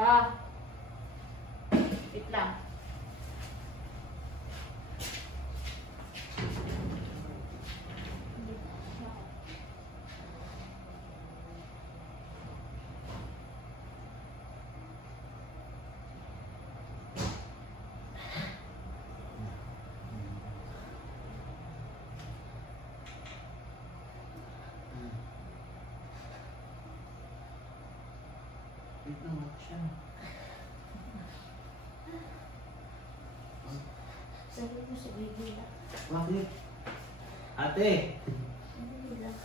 Ah. Wait lang. Wait lang ako siya. Sabi mo sa baby lang. Bakit? Ate! Baby lang.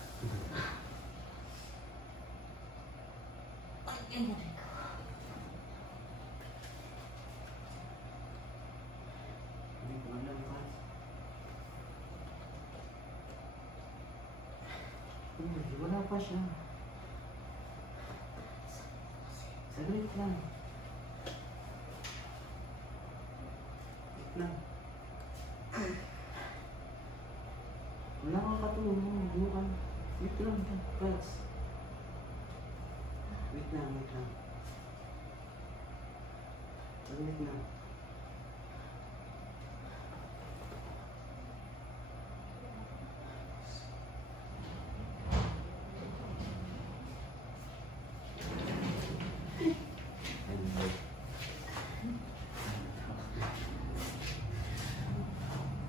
Ay, yan na rin ko. Hindi ko alam ka. Wala pa siya. Saglit lang. Wait lang. Wala kang katulong. Bukan. Wait lang. Guys. Wait lang. Wait lang. Saglit lang.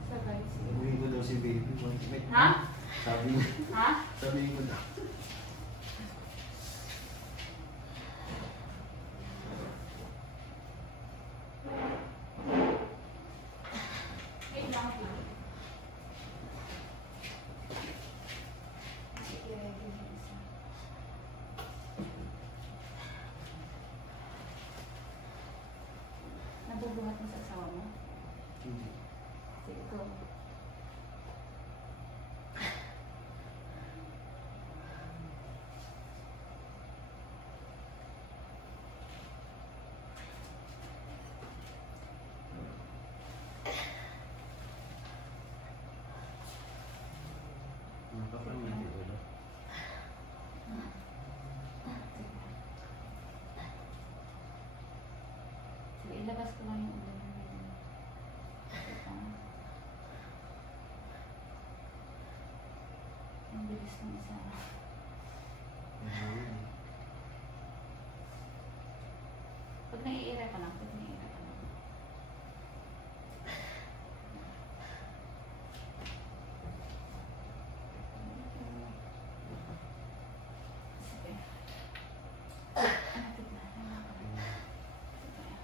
Sabay siya. Sabihin ko daw si baby. Ha? Ha? Sabihin ko daw. Wait lang. Sige, ready na isa. Nabubuhat mo sa asawa mo? Hindi. Sige, go. Nakapamili ko daw. Sige, ilabas ko lang yung ulo mo. Ang bilis ng isa. Pag naiira ka lang, pag naiira ka lang. Sige. Hanapit na. Hanapit na. Sige.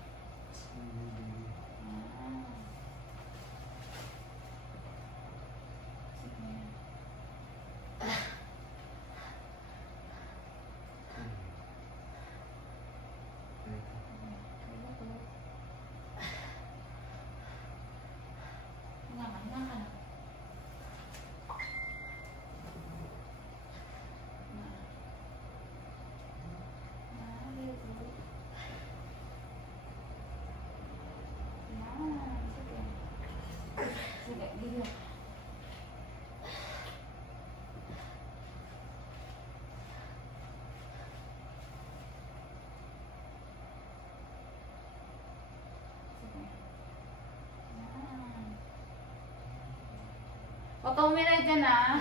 Sige, gigil. Huwag ka umira dyan, ah.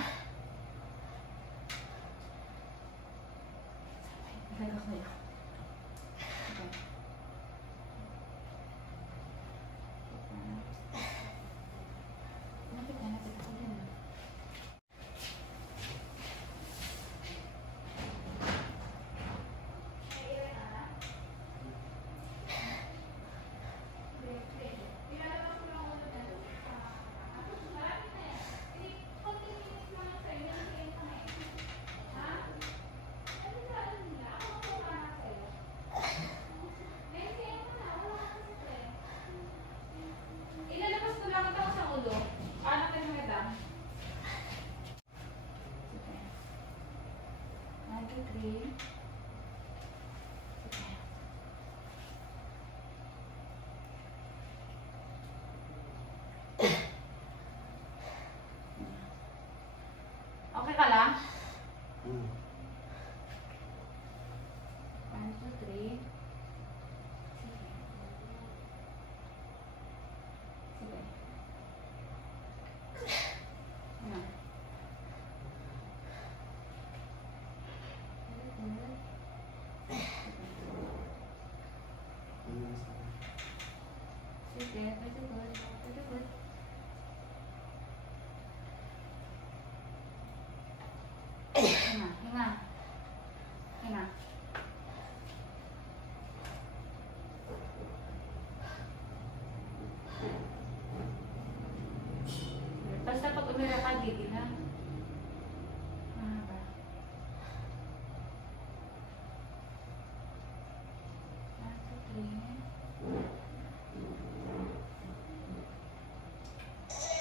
Sabay, ko yun. Napit ako dyan, ah.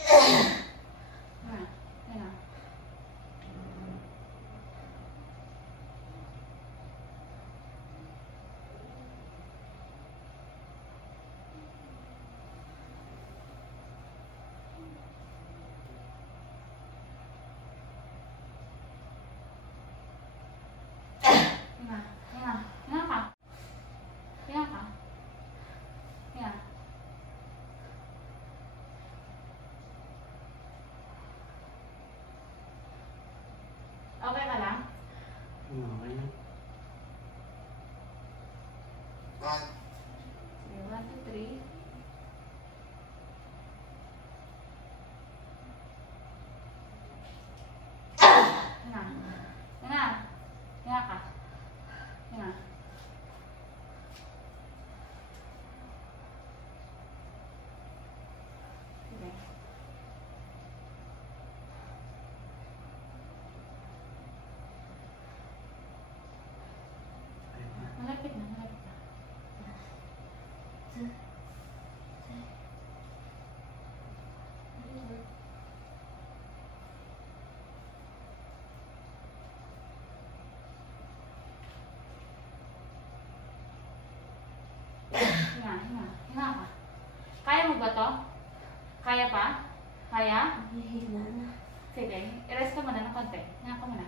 Na. Yan na. Hinga. Hinga. Hinga ka. Hinga ka. Hinga. Okay ka lang? Okay na. Sige, 1, 2, 3. Hinga. Hinga. Hinga ka. Hinga. Sige. Ayun na. Malapit na, malapit na. Hinga, hinga. Hinga ka. Kaya mo ba to? Kaya pa? Kaya? Sige, i-rest ka muna ng konti. Hinga ka muna.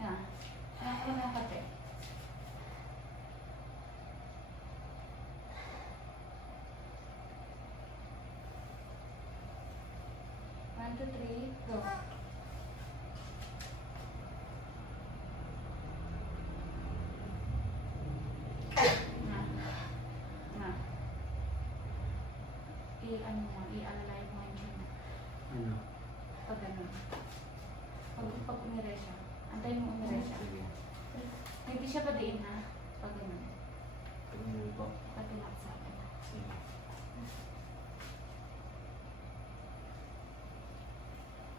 Hinga. Hinga ka muna ng konti. One, two, three, go. Hinga. Hinga. I-ano mo, i-alalay mo yung hinga. Ano? Pag ganun. Pag umire siya. Antayin mo umire siya. Sige. Hindi siya padiin ha. Pag ganun. Tingnan po. Pag tinaksa ka. Sige.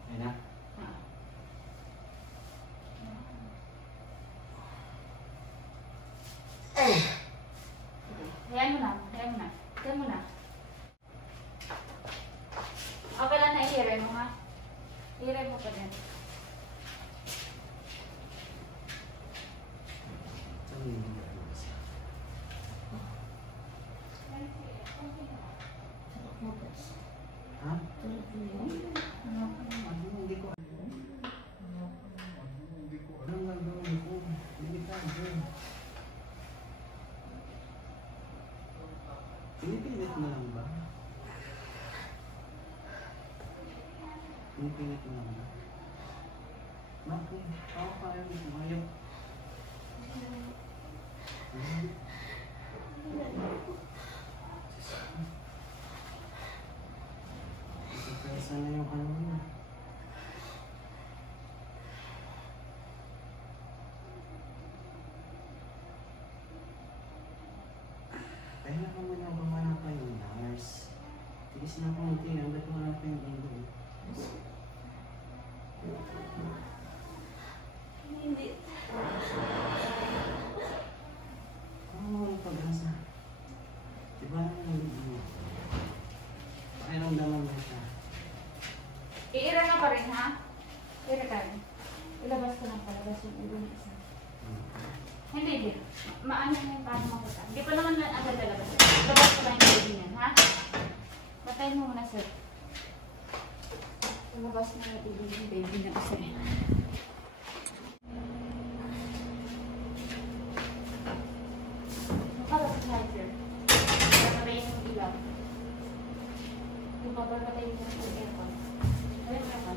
Ayun na. Ah. Hayaan mo na. Hayaan mo na. Hayaan mo na. Okay lang na i-hiray mo ha. I-hiray mo pa din. Saan yung hindi ako nasa? Ha? Ano? Ano? Hindi ko alam. Hindi ko alam. Anong gagawin ko? Delikado. Pinipilit mo lang ba? Pinipilit mo lang ba? Bakit? Ako kaya mo. Ayaw. Isa na yung ano mo. Kaya na ka muna bumanap pa yung nurse. Tigis na konti. Hanggat wala pa yung ilo. Hindi. Ano mo yung pag-asa? Diba yung pakiramdaman mo siya? I-ira ka pa rin ha. I-ira ka rin. Ilabas ko lang palabas yung ulo ng isa. Hindi, hindi. Maano yung paano makuta. Hindi pa naman agad lalabas. Ilabas ko lang yung baby niyan, ha? Patayin mo muna, sir. Ilabas mo na yung baby na kasi. Makalapit na, sir. Patayin mo yung ilaw. Yung papapatayin mo yung aircon. Ayun na ka.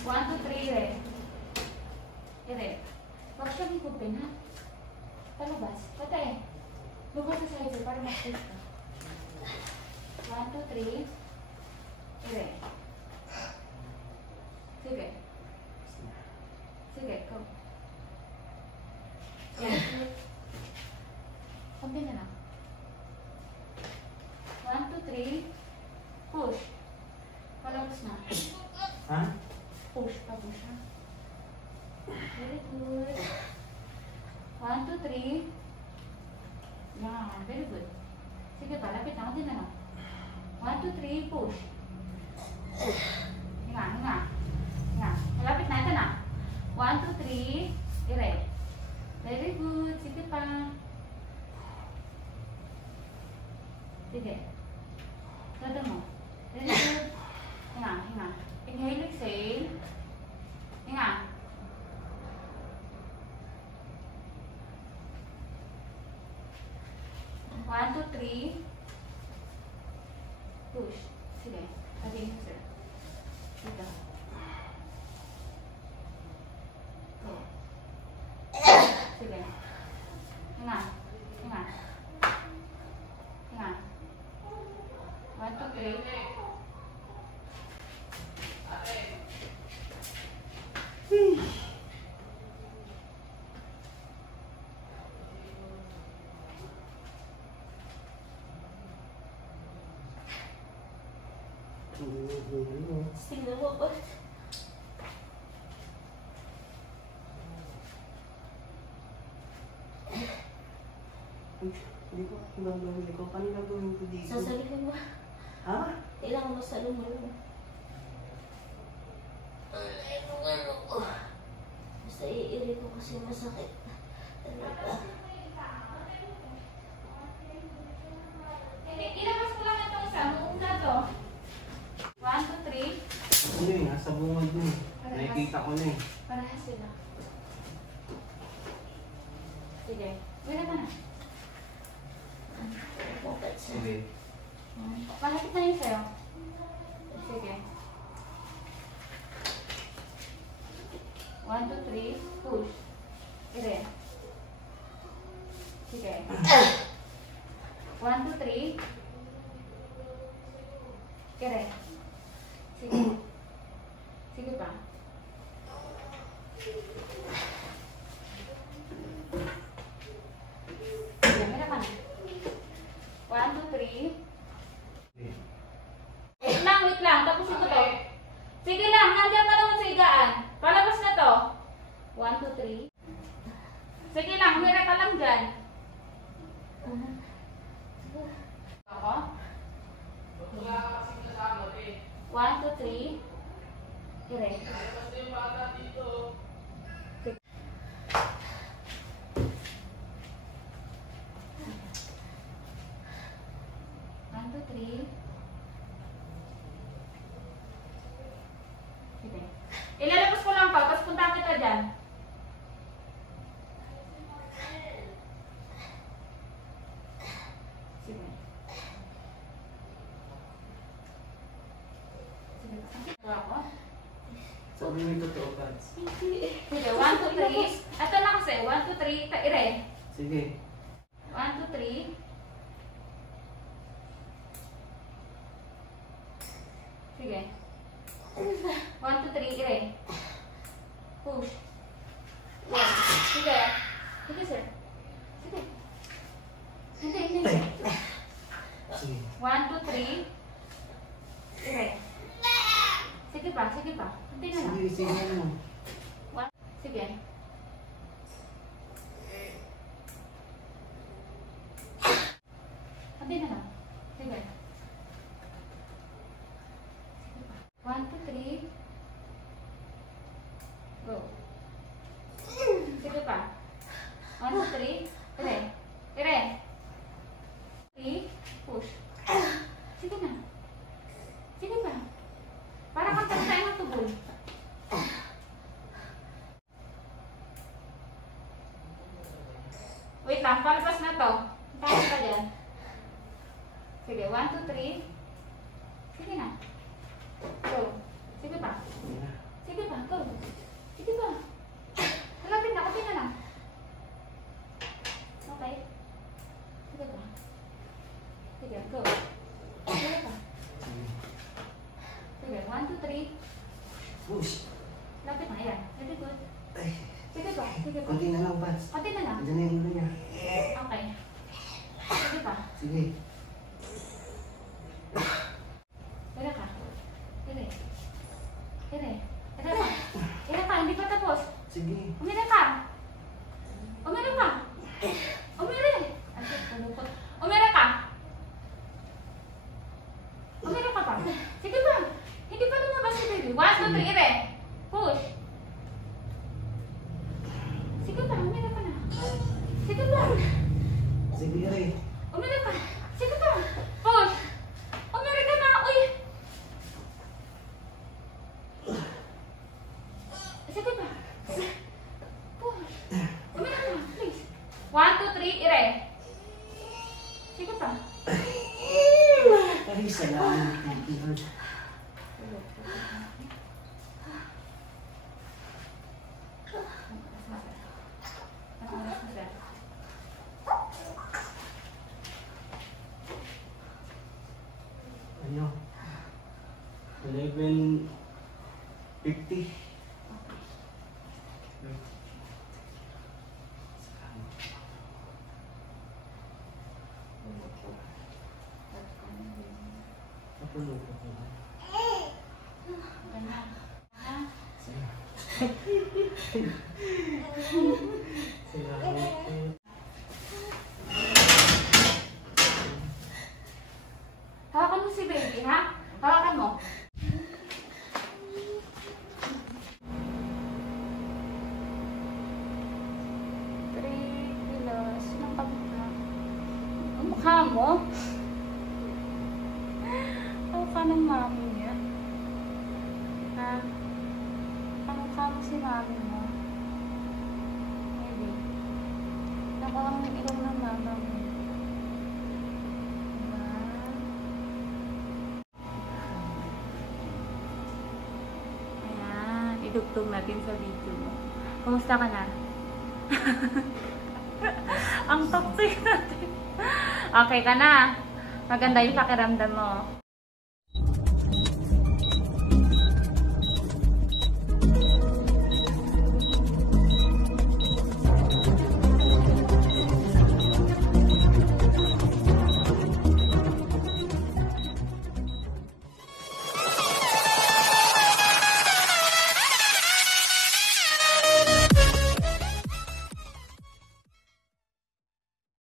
1, 2, 3, re. Ire. Huwag siya higupin, ha? Palabas. Patay. Lubas sa side sir para mag-safe ka. 1, 2, 3. Ire. Sige. Sige, go. Yan. Kunti na lang. 1, 2, 3. Push. Palabas na. Ha? Push pa, push ha. Very good. 1, 2, 3. Yan, very good. Sige pa, lapit na. Kunti na lang. 1, 2, 3, push. Hinga, hinga. Hinga. Malapit na. Ito na. 1, 2, 3. Ire. Very good. Sige pa. Sige. Ganda mo. Very good. Hinga, hinga. Inhale, exhale. Hinga. One, two, three. Push. Sige. Again, sir. Dito. Go. Sige. Hinga. Hinga. Hinga. 1, 2, 3. Tingnan mo ba? Hindi ko hanggang gawin ko. Paano gagawin ko dito? Sasabihin mo. Ha? Kailangan mo sa lumulong. Ay, ano ko. Basta iiri ko kasi masakit. Talaga. Ilabas ko lang itong isa. Muuna to. 1, 2, 3. Ano yun? Nasa bungad yun. Nakikita ko na eh. Parehas sila. Sige. Wala ka na. Bakit siya? Sige. Malapit na yun sa'yo. Sige. 1, 2, 3. Push. Ire. Sige. 1, 2, 3. Ire. Sige. Sige pa. Sige, meron ka na. 1, 2, 3. Wait lang. Tapusin ko to. Sige lang, nandiyan ka naman sa higaan. Palabas na to. 1, 2, 3. Sige lang, humira ka lang dyan. Ako? 1, 2, 3. Dire. One, two, three. Sige. Ilalabas ko lang pa, tapos punta kita dyan. Sige. Sige. Ito ako. Sabi mo yung totoo, Pats. Sige, 1, 2, 3. Ito na kasi, 1, 2, 3. Ire. Sige. 1, 2, 3. Sige. 1, 2, 3. Ire. Push. Sige. Sige, sir. Sige. Hindi, hindi. Sige. 1, 2, 3. Ire. Sige pa, sige pa. Hindi na lang. Sige, sige mo. Sige. Hindi na lang. Sige. 1, 2, 3. Go. Sige pa. 1, 2, 3. Ire. Ire. 3. Push. Sige na. Sige pa. Para kang tayo ng tubol. Wait lang, palabas na to. Tayo ka dyan. Sige, 1, 2, 3. Sige na. Go. Sige pa. Sige pa, go. Sige pa. Malapit na, kasi na lang. Okay. Sige pa. Sige, go. Sige pa. Sige, 1, 2, 3. Push. Lapit na, yan. Very good. Ay. Sige pa, sige pa. Kunti na lang, Pats. Pati na lang. Diyan na yung ulo niya. Okay. Sige pa. Sige. Tira ka. Tira. Tira. Tira ka. Tira ka, hindi pa tapos. Sige. Umira ka. Umira ka. Umira. Umira ka. Umira ka pa. Sige pa. Hindi pa Sige, Ray. Umira ka. Sige pa. Push. Umira ka na. Uy. Sige pa. Push. Umira ka. Please. 1, 2, 3. Ire. Sige pa. Ay, salamat. Thank you, Lord. Ano? 11:50. Napulog ko ba? Salamat po. Hawakan mo si baby, ha? Hawakan mo. Kilos ng pagmukha. Ang mukha mo? Mukha ng mami niya. Ha? Kamukha mo si mami mo. Maybe. Nakakang ilong ng mama mo. Diba? Ayan. Idugtong natin sa video mo. Kumusta ka na? Ang toxic natin. Okay ka na? Maganda yung pakiramdam mo.